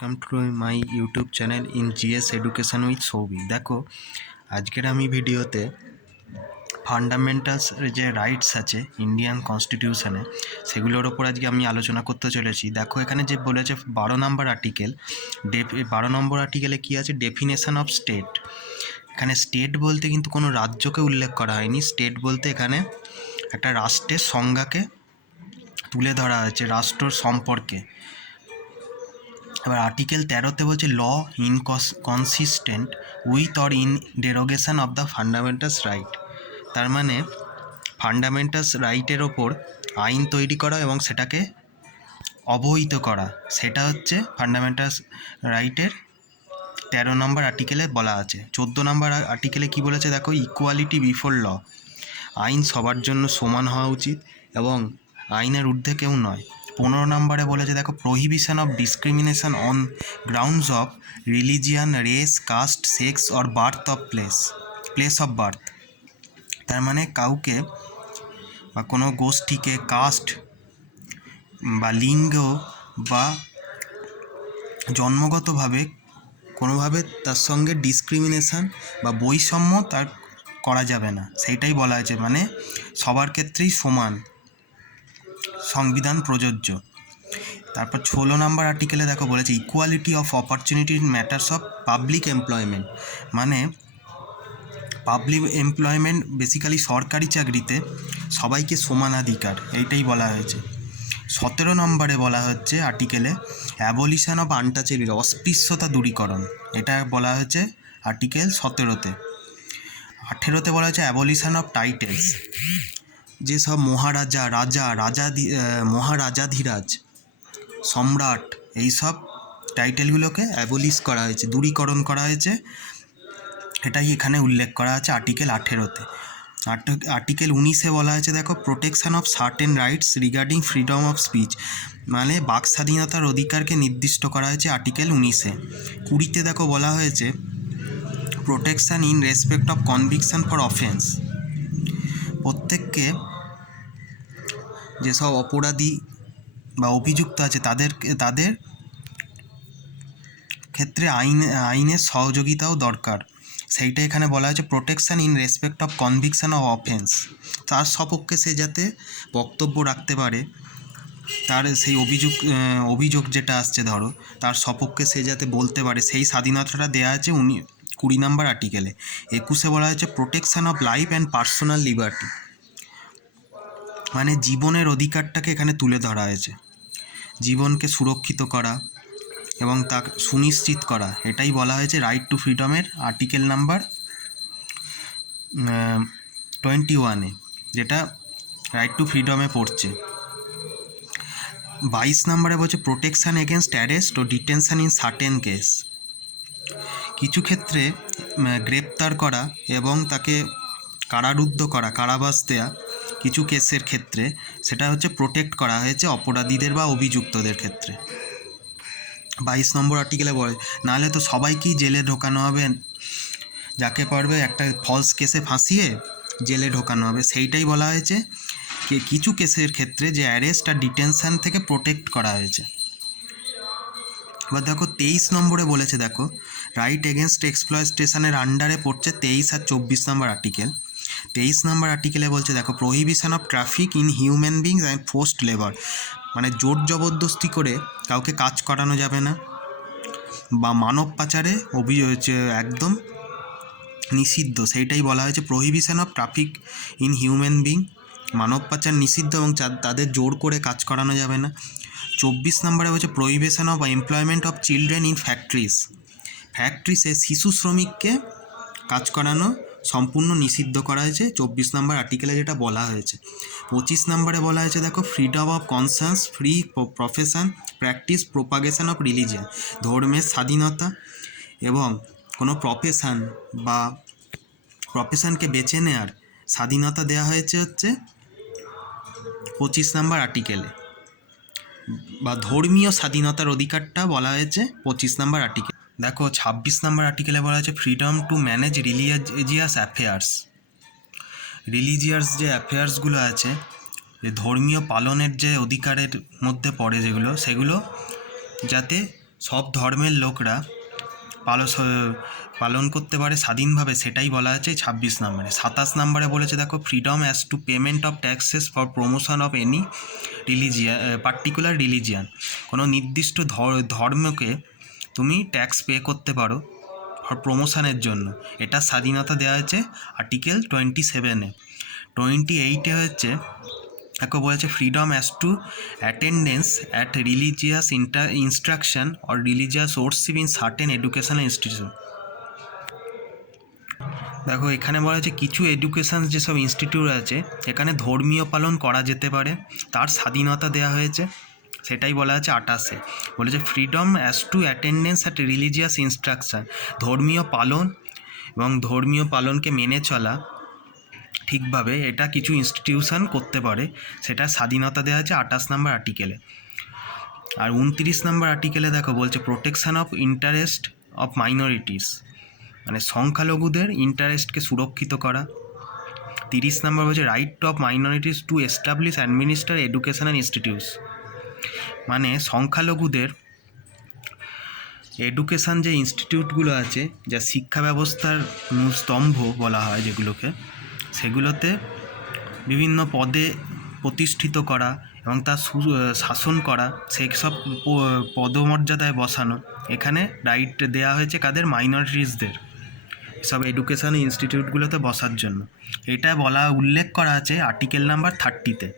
Welcome to my YouTube channel in GS education with Souvik. দেখো, আজকের আমি ভিডিওতে ফান্ডামেন্টালস যে রাইটস আছে ইন্ডিয়ান কনস্টিটিউশনে, সেগুলোর ওপর আজকে আমি আলোচনা করতে চলেছি। দেখো, এখানে যে বলেছে 12 নম্বর আর্টিকেল, 12 নম্বর আর্টিকেলে কী আছে, ডেফিনেশন অফ স্টেট। এখানে স্টেট বলতে কিন্তু কোনো রাজ্যকে উল্লেখ করা হয়নি। স্টেট বলতে এখানে একটা রাষ্ট্রের সংজ্ঞাকে তুলে ধরা হয়েছে, রাষ্ট্র সম্পর্কে। এবার আর্টিকেল 13তে বলছে law inconsistent with or in derogation of the fundamentals right. তার মানে ফান্ডামেন্টালস রাইটের ওপর আইন তৈরি করা এবং সেটাকে অবহিত করা, সেটা হচ্ছে ফান্ডামেন্টালস রাইটের 13 নম্বর আর্টিকেলে বলা আছে। 14 নম্বর আর্টিকেলে কি বলেছে দেখো, ইকুয়ালিটি বিফোর ল, আইন সবার জন্য সমান হওয়া উচিত এবং আইনের ঊর্ধ্বে কেউ নয়। 15 নম্বরে বলেছে দেখো, prohibition of discrimination on grounds of religion, race, caste, sex or birth of place of birth. তার মানে কাউকে বা কোনো গোষ্ঠীকে কাস্ট বা লিঙ্গ বা জন্মগতভাবে কোনোভাবে তার সঙ্গে ডিসক্রিমিনেশন বা বৈষম্য তার করা যাবে না, সেইটাই বলা হয়েছে। মানে সবার ক্ষেত্রেই সমান সংবিধান প্রযোজ্য। তারপর 16 নম্বর আর্টিকেলে দেখো বলেছে equality of opportunity in matters of public employment. মানে পাবলিক এমপ্লয়মেন্ট বেসিক্যালি সরকারি চাকরিতে সবাইকে সমানাধিকার, এইটাই বলা হয়েছে। 17 নম্বরে বলা হচ্ছে আর্টিকেলে অ্যাবলিশন অফ আনটাচেবিলিটি, অস্পৃশ্যতা দূরীকরণ, এটা বলা হয়েছে আর্টিকেল 17তে। 18তে বলা হয়েছে অ্যাবলিশন অফ টাইটেলস, যেসব মহারাজা, মহারাজাধিরাজ, সম্রাট, এইসব টাইটেলগুলোকে অ্যাবলিশ করা হয়েছে, দূরীকরণ করা হয়েছে, এটাই এখানে উল্লেখ করা আছে আর্টিকেল 18তে। আর্টিকেল 19-এ বলা হয়েছে দেখো, protection of certain rights regarding freedom of speech, মানে বাক স্বাধীনতার অধিকারকে নির্দিষ্ট করা হয়েছে আর্টিকেল 19-এ। 20-তে দেখো বলা হয়েছে protection in respect of conviction for offence, প্রত্যেককে যেসব অপরাধী বা অভিযুক্ত আছে তাদের ক্ষেত্রে আইনের সহযোগিতাও দরকার, সেইটা এখানে বলা হয়েছে। Protection in respect of conviction of offence, তার সপক্ষে সে যাতে বক্তব্য রাখতে পারে, তার সেই অভিযোগ যেটা আসছে ধরো, তার সপক্ষে সে যাতে বলতে পারে, সেই স্বাধীনতাটা দেওয়া আছে 20 নম্বর আর্টিকেলে। 21-এ বলা হয়েছে protection of life and personal liberty, মানে জীবনের অধিকারটাকে এখানে তুলে ধরা হয়েছে, জীবনকে সুরক্ষিত করা এবং তা সুনিশ্চিত করা, এটাই বলা হয়েছে রাইট টু ফ্রিডমের আর্টিকেল নাম্বার 21-এ, যেটা রাইট টু ফ্রিডমে পড়ছে। 22 নম্বরে বলছে প্রোটেকশান এগেনস্ট অ্যারেস্ট ও ডিটেনশন ইন সার্টেন কেস, কিছু ক্ষেত্রে গ্রেপ্তার করা এবং তাকে কারারুদ্ধ করা, কারাবাস দেয়া কিছু কেসের ক্ষেত্রে, সেটা হচ্ছে প্রোটেক্ট করা হয়েছে অপরাধীদের বা অভিযুক্তদের ক্ষেত্রে। 22 নম্বর আর্টিকেলে বলে, নাহলে তো সবাইকেই জেলে ঢোকানো হবে, যাকে পারবে একটা ফলস কেসে ফাঁসিয়ে জেলে ঢোকানো হবে, সেইটাই বলা হয়েছে কিছু কেসের ক্ষেত্রে যে অ্যারেস্ট আর ডিটেনশন থেকে প্রোটেক্ট করা হয়েছে। এবার দেখো 23 নম্বরে বলেছে দেখো, রাইট এগেনস্ট এক্সপ্লয়টেশনের আন্ডারে পড়ছে 23 আর 24 নম্বর আর্টিকেল। 23 নম্বর আর্টিকেলে বলছে দেখো, prohibition of traffic in human beings and forced labour, মানে জোর জবরদস্তি করে কাউকে কাজ করানো যাবে না বা মানব পাচারে একদম নিষিদ্ধ, সেইটাই বলা হয়েছে prohibition of traffic in human being, মানব পাচার নিষিদ্ধ এবং তাদের জোর করে কাজ করানো যাবে না। 24 নম্বরে হচ্ছে prohibition of employment of children in ফ্যাক্টরিসে শিশু শ্রমিককে কাজ করানো সম্পূর্ণ নিষিদ্ধ করা হয়েছে 24 নম্বর আর্টিকেলে, যেটা বলা হয়েছে। 25 নম্বরে বলা হয়েছে দেখো, freedom of conscience, free profession, practice, propagation of religion, ধর্মের স্বাধীনতা এবং কোনো প্রফেশনকে বেছে নেওয়ার স্বাধীনতা দেওয়া হয়েছে হচ্ছে 25 নম্বর আর্টিকেলে, বা ধর্মীয় স্বাধীনতার অধিকারটা বলা হয়েছে 25 নম্বর আর্টিকেল। দেখো 26 নম্বর আর্টিকেলে বলা হয়েছে freedom to manage religious affairs, religious যে অ্যাফেয়ার্সগুলো আছে, যে ধর্মীয় পালনের যে অধিকারের মধ্যে পড়ে যেগুলো, সেগুলো যাতে সব ধর্মের লোকরা পালন করতে পারে স্বাধীনভাবে, সেটাই বলা আছে 26 নম্বরে। 27 নম্বরে বলেছে দেখো, freedom as to payment of taxes for promotion of any particular religion. কোনো নির্দিষ্ট ধর্মকে তুমি ট্যাক্স পে করতে পারো প্রমোশনের জন্য, এটা স্বাধীনতা দেওয়া হয়েছে আর্টিকেল 27-এ। 28-এ হচ্ছে দেখো বলেছে, freedom as to attendance at religious instruction or religious worship in certain educational institution. দেখো এখানে বলা হয়েছে কিছু এডুকেশন যেসব ইনস্টিটিউট আছে এখানে ধর্মীয় পালন করা যেতে পারে, তার স্বাধীনতা দেওয়া হয়েছে, সেটাই বলা আছে 28-এ। বলেছে freedom as to attendance at religious instruction, ধর্মীয় পালন এবং ধর্মীয় পালনকে মেনে চলা ঠিকভাবে, এটা কিছু ইনস্টিটিউশন করতে পারে, সেটা স্বাধীনতা দেওয়া আছে 28 নম্বর আর্টিকেলে। আর 29 নম্বর আর্টিকেলে দেখো বলছে, protection of interest of minorities, মানে সংখ্যালঘুদের ইন্টারেস্টকে সুরক্ষিত করা। 30 নম্বর বলছে, right of minorities to establish administer educational institutes, মানে সংখ্যালঘুদের এডুকেশান যে ইনস্টিটিউটগুলো আছে, যা শিক্ষা ব্যবস্থার স্তম্ভ বলা হয় যেগুলোকে, সেগুলোতে বিভিন্ন পদে প্রতিষ্ঠিত করা এবং তার শাসন করা, সেই সব পদমর্যাদায় বসানো, এখানে রাইট দেওয়া হয়েছে কাদের? মাইনরিটিসদের, সব এডুকেশান ইনস্টিটিউটগুলোতে বসার জন্য। এটা উল্লেখ করা আছে আর্টিকেল নাম্বার 30-তে।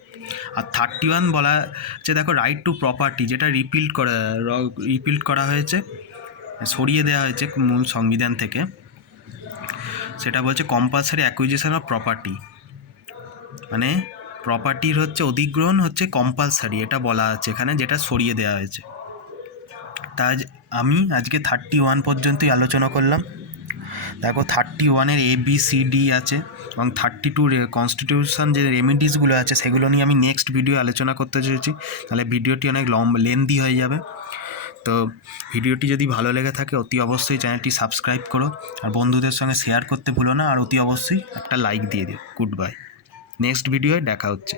আর 31 বলা হচ্ছে দেখো, রাইট টু প্রপার্টি, যেটা রিপিল্ড করা হয়েছে, সরিয়ে দেওয়া হয়েছে মূল সংবিধান থেকে, সেটা বলছে কম্পালসারি অ্যাকুইজিশন অফ প্রপার্টি, মানে প্রপার্টির হচ্ছে অধিগ্রহণ হচ্ছে কম্পালসারি, এটা বলা আছে এখানে, যেটা সরিয়ে দেওয়া হয়েছে। তাই আমি আজকে 31 পর্যন্তই আলোচনা করলাম। দেখো 31-এর ABCD আছে এবং 32 কনস্টিটিউশন যে রেমিডিসগুলো আছে সেগুলো নিয়ে আমি নেক্সট ভিডিও আলোচনা করতে চেয়েছি, তাহলে ভিডিওটি অনেক লেন্দি হয়ে যাবে। তো ভিডিওটি যদি ভালো লেগে থাকে অতি অবশ্যই চ্যানেলটি সাবস্ক্রাইব করো, আর বন্ধুদের সঙ্গে শেয়ার করতে ভুলো না, আর অতি অবশ্যই একটা লাইক দিয়ে দিও। গুড বাই, নেক্সট ভিডিওয় দেখা হচ্ছে।